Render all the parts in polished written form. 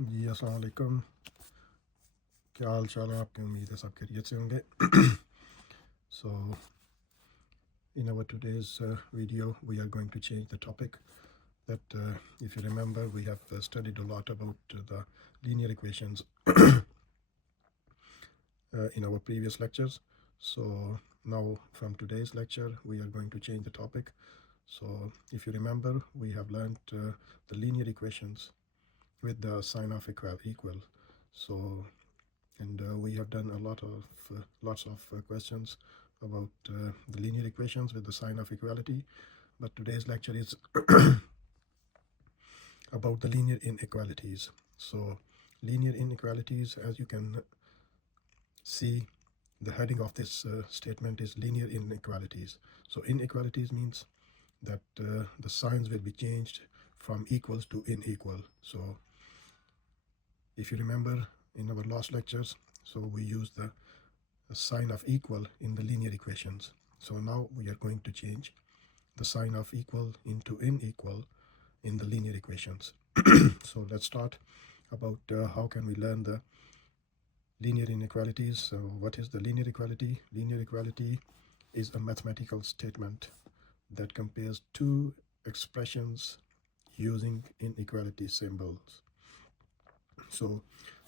जी अस्सलाम वालेकुम। क्या हाल चाल है आपके? उम्मीद है सब खैरियत से होंगे। So in our today's video we are going to change the topic that if you remember we have studied a lot about the linear equations in our previous lectures. So now from today's lecture we are going to change the topic. So if you remember we have learned the linear equations with the sign of equal. So and we have done a lots of questions about the linear equations with the sign of equality, but today's lecture is about the linear inequalities. So linear inequalities, as you can see, the heading of this statement is linear inequalities. So inequalities means that the signs will be changed from equals to unequal. So if you remember in our last lectures, so we used the sign of equal in the linear equations. So now we are going to change the sign of equal into unequal in the linear equations. So let's start about how can we learn the linear inequalities. So what is the linear equality? Linear equality is a mathematical statement that compares two expressions using inequality symbols. So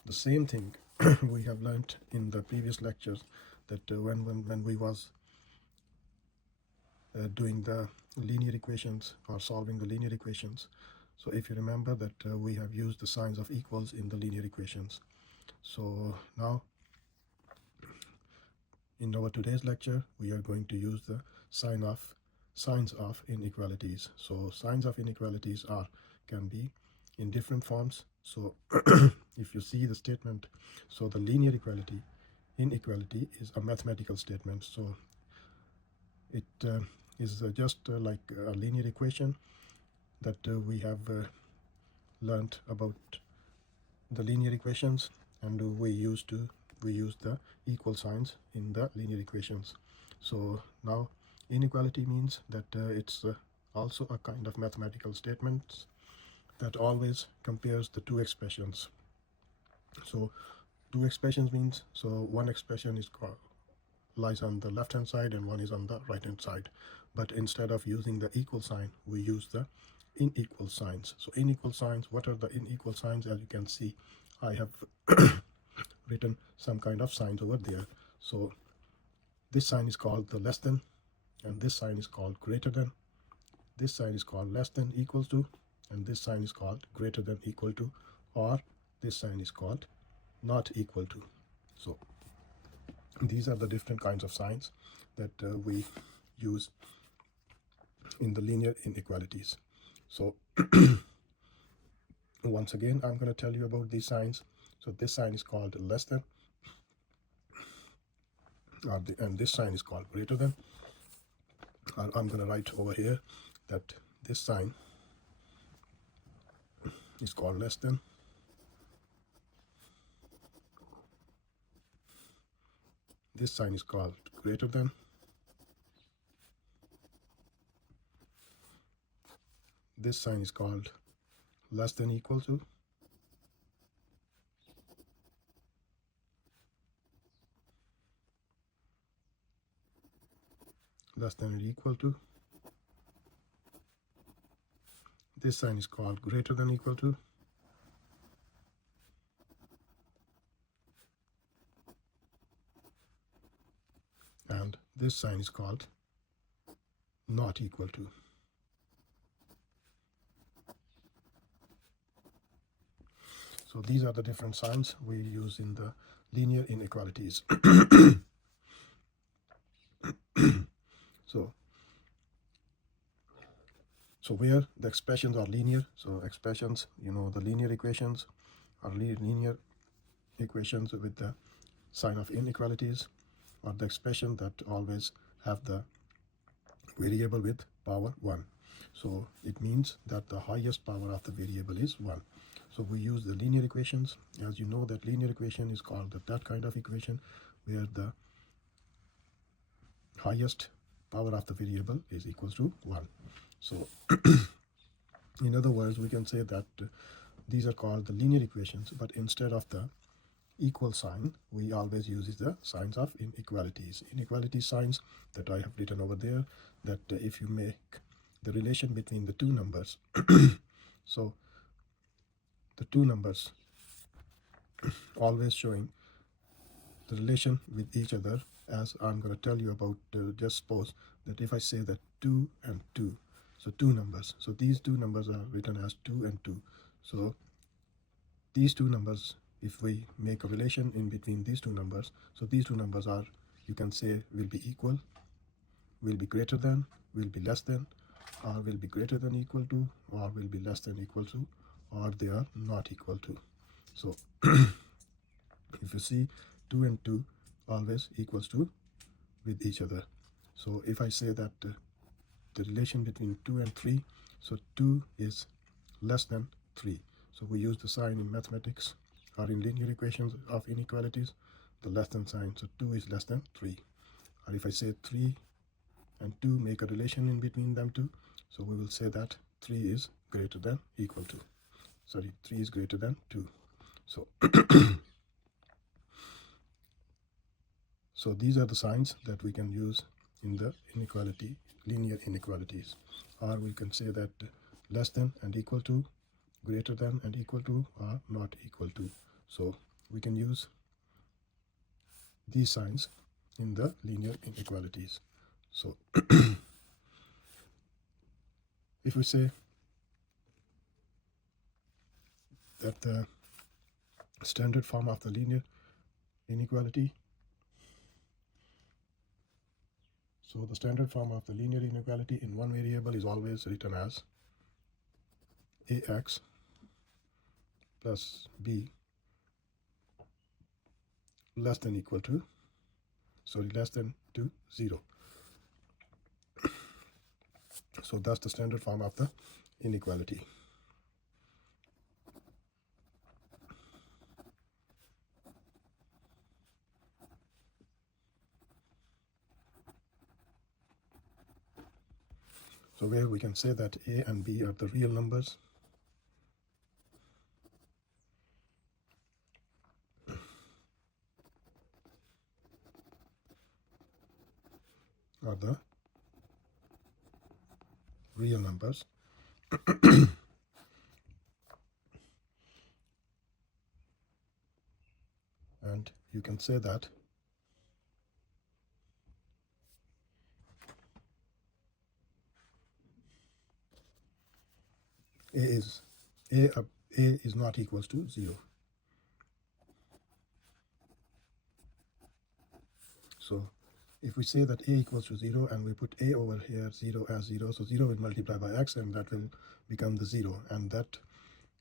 the same thing we have learned in the previous lectures, that when we was doing the linear equations or solving the linear equations. So if you remember that we have used the signs of equals in the linear equations. So now in our today's lecture we are going to use the signs of inequalities. So signs of inequalities can be in different forms. So if you see the statement, so the linear inequality is a mathematical statement. So it is just like a linear equation that we have learned about the linear equations, and we use the equal signs in the linear equations. So now inequality means that it's also a kind of mathematical statement that always compares the two expressions. So two expressions means, so one expression lies on the left hand side and one is on the right hand side, but instead of using the equal sign we use the unequal signs. So unequal signs, what are the unequal signs? As you can see, I have written some kind of signs over there. So this sign is called the less than, and this sign is called greater than. This sign is called less than equals to, and this sign is called greater than equal to, or this sign is called not equal to. So these are the different kinds of signs that we use in the linear inequalities. So once again I'm going to tell you about these signs. So this sign is called less than, and this sign is called greater than. I'm going to write over here that this sign is called less than, this sign is called greater than, this sign is called less than equal to, less than or equal to, this sign is called greater than equal to, and this sign is called not equal to. So these are the different signs we use in the linear inequalities. So where the expressions are linear, so expressions, the linear equations are linear equations with the sign of inequalities, or the expression that always have the variable with power 1. So it means that the highest power of the variable is 1. So we use the linear equations. As you know, that linear equation is called that kind of equation where the highest power of the variable is equals to 1. So in other words, we can say that these are called the linear equations, but instead of the equal sign, we always use the signs of inequalities. Inequality signs that I have written over there, that if you make the relation between the two numbers, so the two numbers always showing the relation with each other, as I'm going to tell you about. Just suppose that if I say that 2 and 2, so two numbers, so these two numbers are written as 2 and 2. So these two numbers, if we make a relation in between these two numbers, so these two numbers are, you can say, will be equal, will be greater than, will be less than, or will be greater than equal to, or will be less than equal to, or they are not equal to. So if you see 2 and 2 always equals to with each other. So if I say that the relation between 2 and 3, so 2 is less than 3. So we use the sign in mathematics or in linear equations of inequalities, the less than sign. So 2 is less than 3. Or if I say 3 and 2 make a relation in between them two, so we will say that 3 is greater than equal to. Sorry, 3 is greater than 2. So so these are the signs that we can use in the inequality, linear inequalities. Or we can say that less than and equal to, greater than and equal to, or not equal to. So we can use these signs in the linear inequalities. So if we say that the standard form of the linear inequality, so the standard form of the linear inequality in one variable is always written as ax plus b less than equal to, less than to 0. So that's the standard form of the inequality. So where we can say that a and b are the real numbers, are the real numbers, and you can say that a is not equals to 0. So if we say that a equals to 0 and we put a over here 0 as 0, so 0 will multiply by x and that will become the 0, and that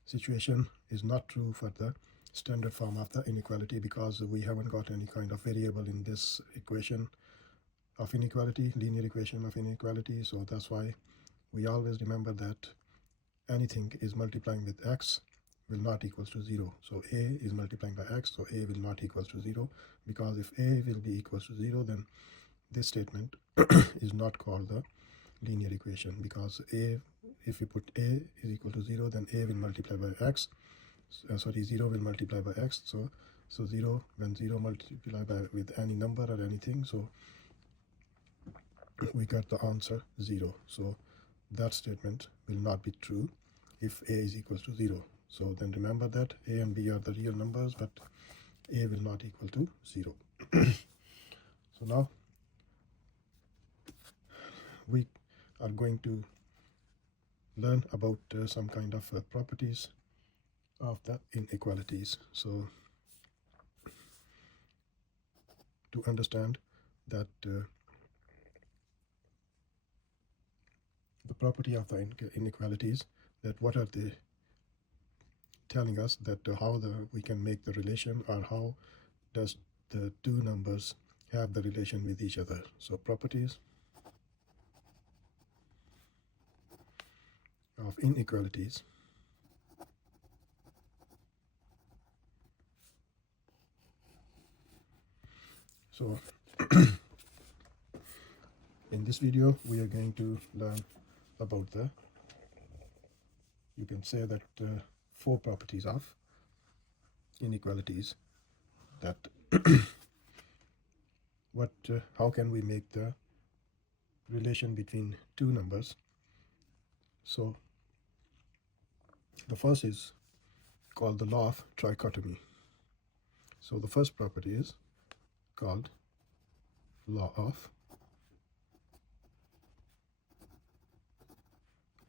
situation is not true for the standard form of the inequality, because we haven't got any kind of variable in this equation of inequality, linear equation of inequality. So that's why we always remember that anything is multiplying with x will not equals to 0. So a is multiplying by x, so a will not equals to 0, because if a will be equals to 0, then this statement is not called the linear equation, because a, if you put a is equal to 0, then a will multiply by x, 0 will multiply by x, so 0, when 0 multiply by with any number or anything, so we got the answer 0. So that statement will not be true if a is equals to 0. So then remember that a and b are the real numbers, but a will not equal to 0. So now we are going to learn about some kind of properties of the inequalities. So to understand that the property of the inequalities, that what are they telling us, that how we can make the relation, or how does the two numbers have the relation with each other. So properties of inequalities. So in this video we are going to learn about the, you can say that four properties of inequalities. That how can we make the relation between two numbers? So the first is called the law of trichotomy. So the first property is called law of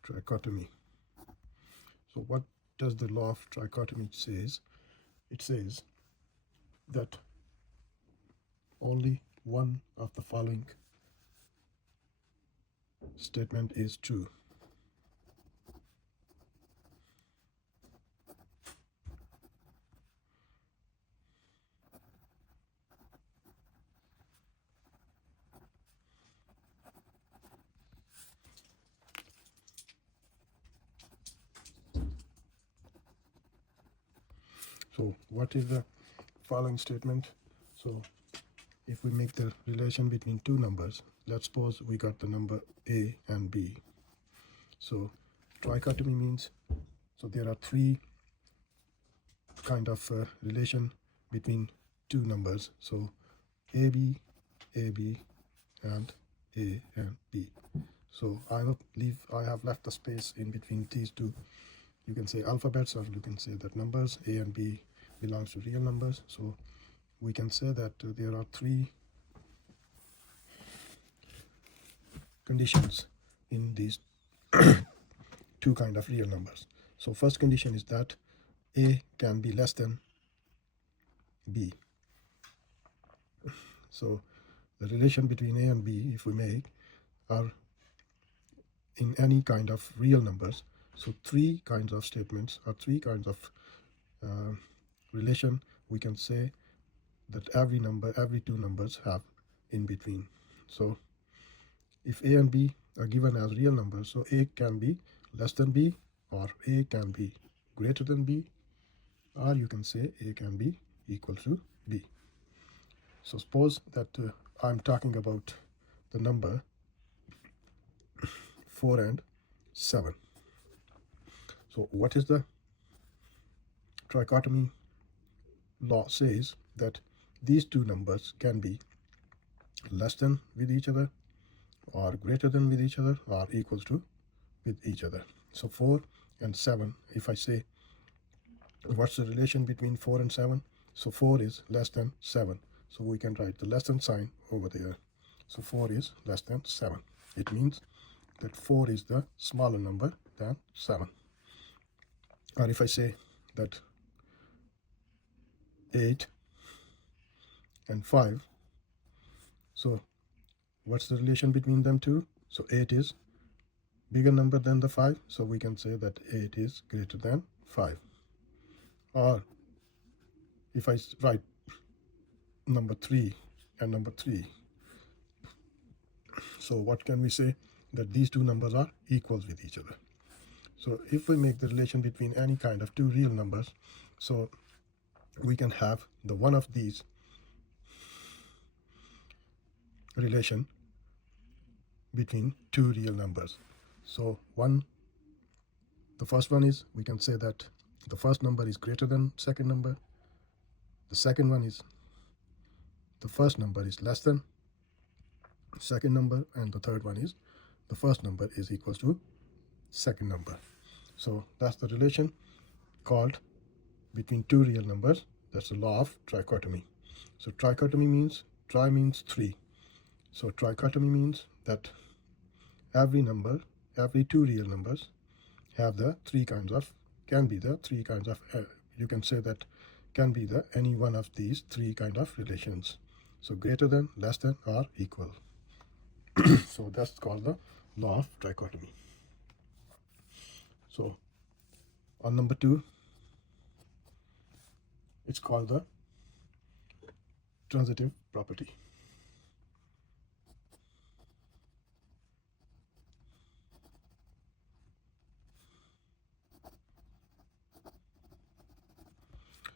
trichotomy. So what does the law of trichotomy says? It says that only one of the following statement is true. So what is the following statement? So if we make the relation between two numbers, let's suppose we got the number A and B. So trichotomy means, so there are three kind of relation between two numbers. So AB, AB, and A and B. So I believe I have left the space in between these two. You can say alphabets, or you can say that numbers A and B belongs to real numbers. So we can say that there are three conditions in these two kind of real numbers. So first condition is that A can be less than B. So the relation between A and B, if we make, are in any kind of real numbers. So three kinds of statements, or three kinds of relation we can say that every two numbers have in between. So if A and B are given as real numbers, so A can be less than B, or A can be greater than B, or you can say A can be equal to B. So suppose that I'm talking about the number 4 and 7. So what is the trichotomy law says? That these two numbers can be less than with each other, or greater than with each other, or equals to with each other. So 4 and 7, if I say what's the relation between 4 and 7? So 4 is less than 7. So we can write the less than sign over there. So 4 is less than 7. It means that 4 is the smaller number than 7. Or if I say that 8 and 5, so what's the relation between them two? So 8 is bigger number than the 5, so we can say that 8 is greater than 5. Or if I write number 3 and number 3, so what can we say? That these two numbers are equals with each other. So if we make the relation between any kind of two real numbers, so we can have the one of these relation between two real numbers. So the first one is, we can say that the first number is greater than second number. The second one is the first number is less than second number, and the third one is the first number is equals to second number. So that's the relation called between two real numbers. That's the law of trichotomy. So trichotomy means, tri means three. So trichotomy means that every two real numbers have the three kinds of, can be the three kinds of, you can say that can be the any one of these three kind of relations. So greater than, less than, or equal. So that's called the law of trichotomy. So on number 2, it's called the transitive property.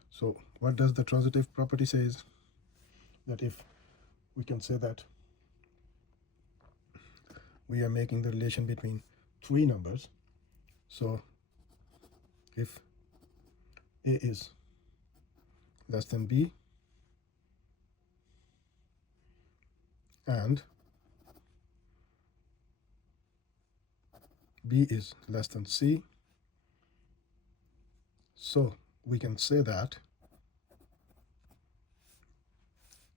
So what does the transitive property says? That if we can say that we are making the relation between three numbers, so if A is less than B and B is less than C, so we can say that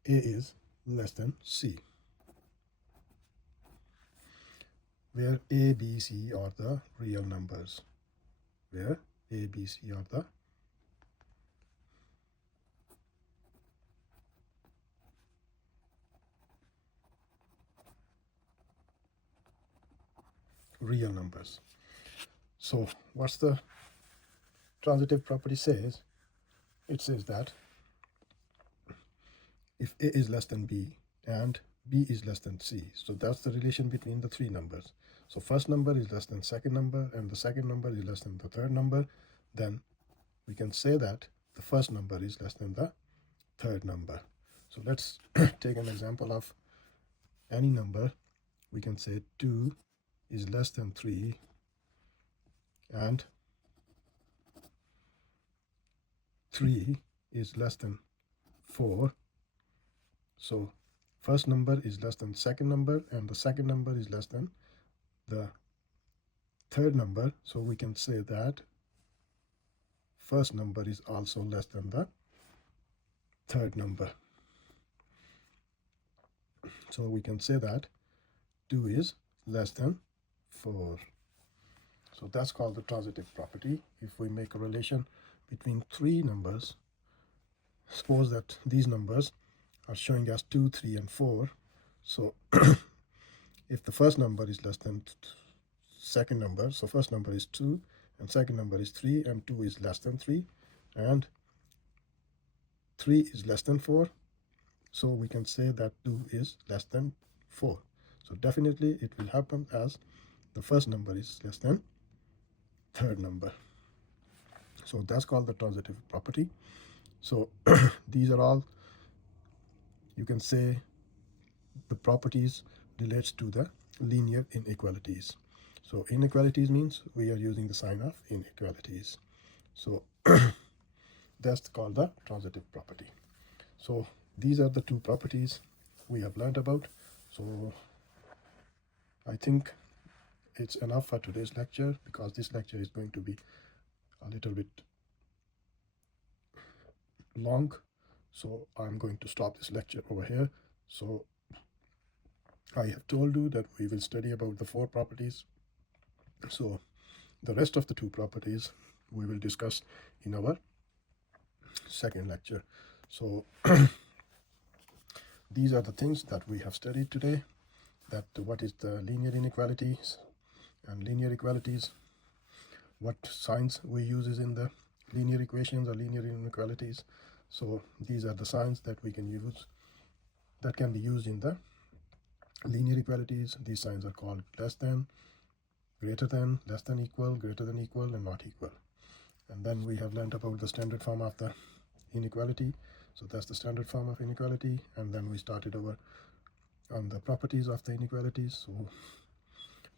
A is less than C, where A, B, C are the real numbers, where A, B, C are the real numbers. So what's the transitive property says? It says that if A is less than B and B is less than C, so that's the relation between the three numbers. So first number is less than second number and the second number is less than the third number, then we can say that the first number is less than the third number. So let's take an example of any number. We can say 2 is less than 3 and 3 is less than 4. So first number is less than second number and the second number is less than the third number. So we can say that first number is also less than the third number. So we can say that 2 is less than 4. So that's called the transitive property. If we make a relation between three numbers, suppose that these numbers are showing us 2, 3, and 4. So if the first number is less than second number, so first number is 2 and second number is 3 and 2 is less than 3 and 3 is less than 4, so we can say that 2 is less than 4. So definitely it will happen as the first number is less than third number. So that's called the transitive property. So these are all, you can say, the properties relates to the linear inequalities. So inequalities means we are using the sign of inequalities. So that's called the transitive property. So these are the two properties we have learned about. So I think it's enough for today's lecture, because this lecture is going to be a little bit long. So I'm going to stop this lecture over here. So I have told you that we will study about the 4 properties. So the rest of the 2 properties we will discuss in our second lecture. So these are the things that we have studied today, that what is the linear inequalities and linear equalities, what signs we use in the linear equations or linear inequalities. So these are the signs that we can use, that can be used in the linear equalities. These signs are called less than, greater than, less than equal, greater than equal, and not equal. And then we have learned about the standard form of the inequality. So that's the standard form of inequality. And then we started over on the properties of the inequalities. So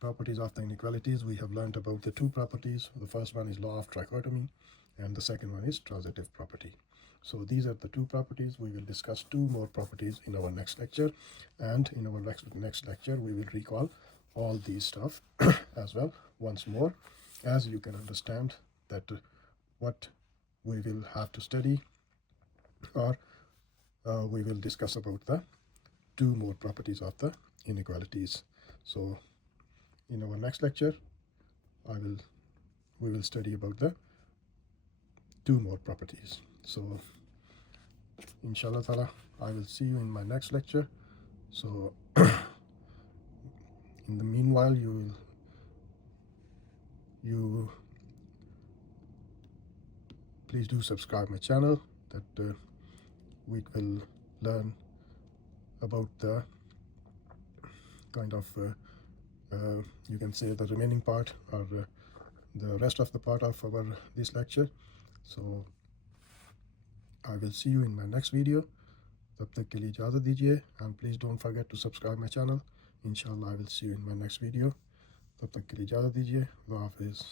properties of the inequalities, we have learned about the 2 properties. The first one is law of trichotomy and the second one is transitive property. So these are the 2 properties. We will discuss 2 more properties in our next lecture, and in our next lecture we will recall all these stuff as well once more, as you can understand that what we will have to study, or we will discuss about the 2 more properties of the inequalities. So in our next lecture we will study about the 2 more properties. So inshallah ta'ala, I will see you in my next lecture. So in the meanwhile, you please do subscribe my channel, that we will learn about the kind of you can say the remaining part, or the rest of the part of our this lecture. So I will see you in my next video. तब तक के लिए इजाज़त दीजिए, and please don't forget to subscribe my channel. Inshallah I will see you in my next video. तब तक के लिए इजाज़त दीजिए. अल्लाह हाफ़िज़.